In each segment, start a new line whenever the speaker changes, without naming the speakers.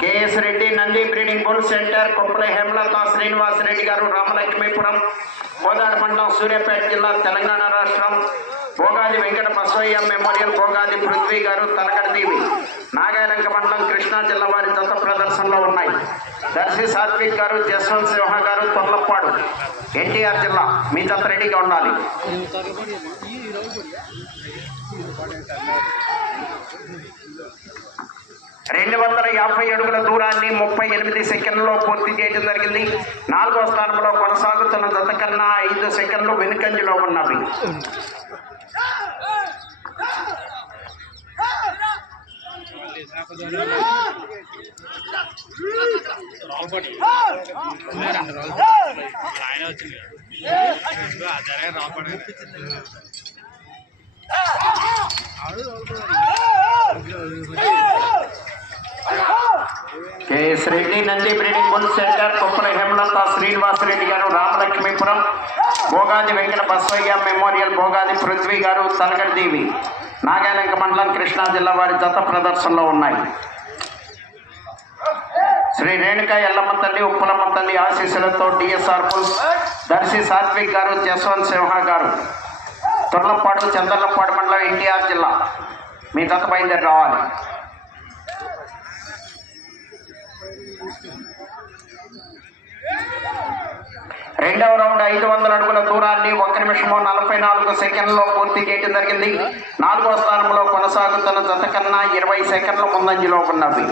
KS Reddy Nandi breeding bull centre Koppala Hemalatha Srinivas Reddy garu Ramalakshmipuram Kodad మండలం సూర్యాపేట జిల్లా తెలంగాణ రాష్ట్రం. Bhogadi Venkata Basavaiah memorial Bhogadi Prithvi garu Talakadadivi. Nagalanka మండలం కృష్ణా జిల్లా వారి దత్త ప్రదర్శనలో ఉన్నాయి. దర్శి సాత్విక్ గారు జస్వంత్ సింహ గారు తొల్లప్పాడు ఎన్టీఆర్ జిల్లా మీ దత్త రెడీగా ఉండాలి. రెండు వందల యాభై అడుగుల దూరాన్ని ముప్పై ఎనిమిది సెకండ్లలో పూర్తి చేయడం జరిగింది. నాలుగో స్థానంలో కొనసాగుతున్న దత్త కన్నా ఐదు సెకండ్లు వెనుకంజలో ఉన్నవి.
ఆయన వచ్చింది అదే రాపడే
KS Nandi breeding centre Koppala Hemalatha Srinivasa Reddy garu Ramalakshmipuram. Bhogadi Venkata Basavaiah memorial Bhogadi Prithvi garu Talagadadevi Nagalanka మండలం కృష్ణా జిల్లా వారి జత ప్రదర్శనలో ఉన్నాయి. శ్రీ రేణుక ఎల్లమ్మ తల్లి ఉప్పలమ్మ తల్లి ఆశీస్సులతో డిఎస్ఆర్ పుల్స్ దర్శి సాత్విక్ గారు జస్వంత్ సింహ గారు. తొర్లపాడు చందర్లపాడు మండలం ఎన్టీఆర్ జిల్లా. మీ జత బయలుదేరి రావాలి. రెండవ రౌండ్ ఐదు వందల అడుగుల దూరాన్ని ఒక నిమిషము నలభై నాలుగు సెకండ్లో పూర్తి చేయడం జరిగింది. నాలుగవ స్థానంలో కొనసాగుతున్న జత కన్నా ఇరవై సెకండ్ల ముందంజలో ఉన్నవి.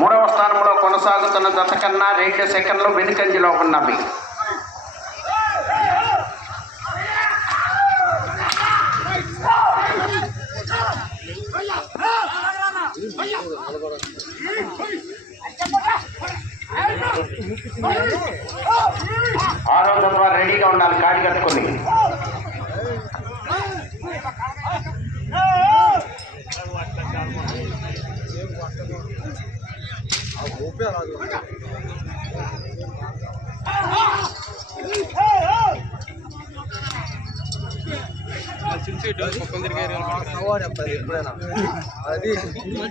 మూడవ స్థానంలో కొనసాగుతున్న జత కన్నా రెండు సెకండ్లు వెనుకంజలో ఉన్నవి. ఆరో తత్వ రెడీగా ఉండాలి కాడి కట్టుకుని.
కుక్కలు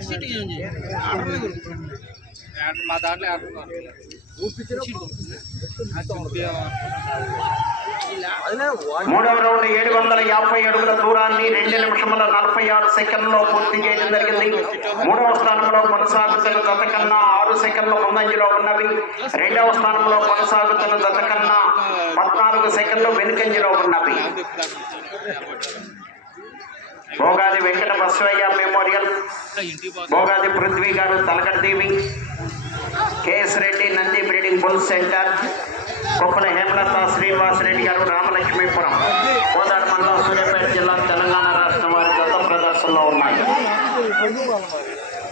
తిరిగే మా దాంట్లో ఆడుతున్నారు
మూడవ రౌండ్ ఏడు వందల యాభై అడుగుల దూరాన్ని రెండు నిమిషముల నలభై ఆరు సెకండ్లో పూర్తి చేయడం జరిగింది. మూడవ స్థానంలో కొనసాగుతున్న జత కన్నా ఆరు సెకండ్ల ముందంజలో ఉన్నవి. రెండవ స్థానంలో కొనసాగుతున్న జత కన్నా పద్నాలుగు సెకండ్లు వెనుకంజలో ఉన్నవి. Bhogadi Venkata Basvaiah memorial. Bhogadi Prithvi garu Talakadadevi KS Reddy Nandi breeding bull centre Koppala Hemalatha Srinivas Reddy garu Ramalakshmipuram Kodad మండలం సూర్యాపేట జిల్లా తెలంగాణ రాష్ట్రం వారి గత ప్రదర్శనలో ఉన్నాయి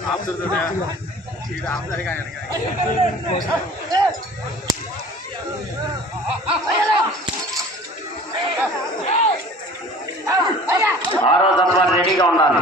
ఆపుతుంటే ఆపుతారుగా
ఆరో దఫా రెడీగా ఉండాలి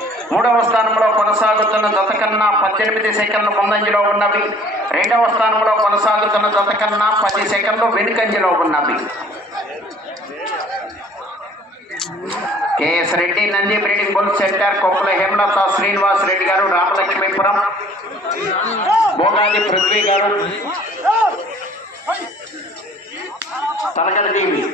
మూడవ స్థానంలో కొనసాగుతున్న జత కన్నా పద్దెనిమిది సెకండ్లు ముందంజలో ఉన్నవి. రెండవ స్థానంలో కొనసాగుతున్న జత కన్నా పది సెకండ్లు వెనుకంజలో ఉన్నవి. KS Reddy Nandi breeding bull centre Koppula Hemalatha Srinivas Reddy garu Ramalakshmipuram. Bhogadi Prithvi గారు. తలగడ టీవీ.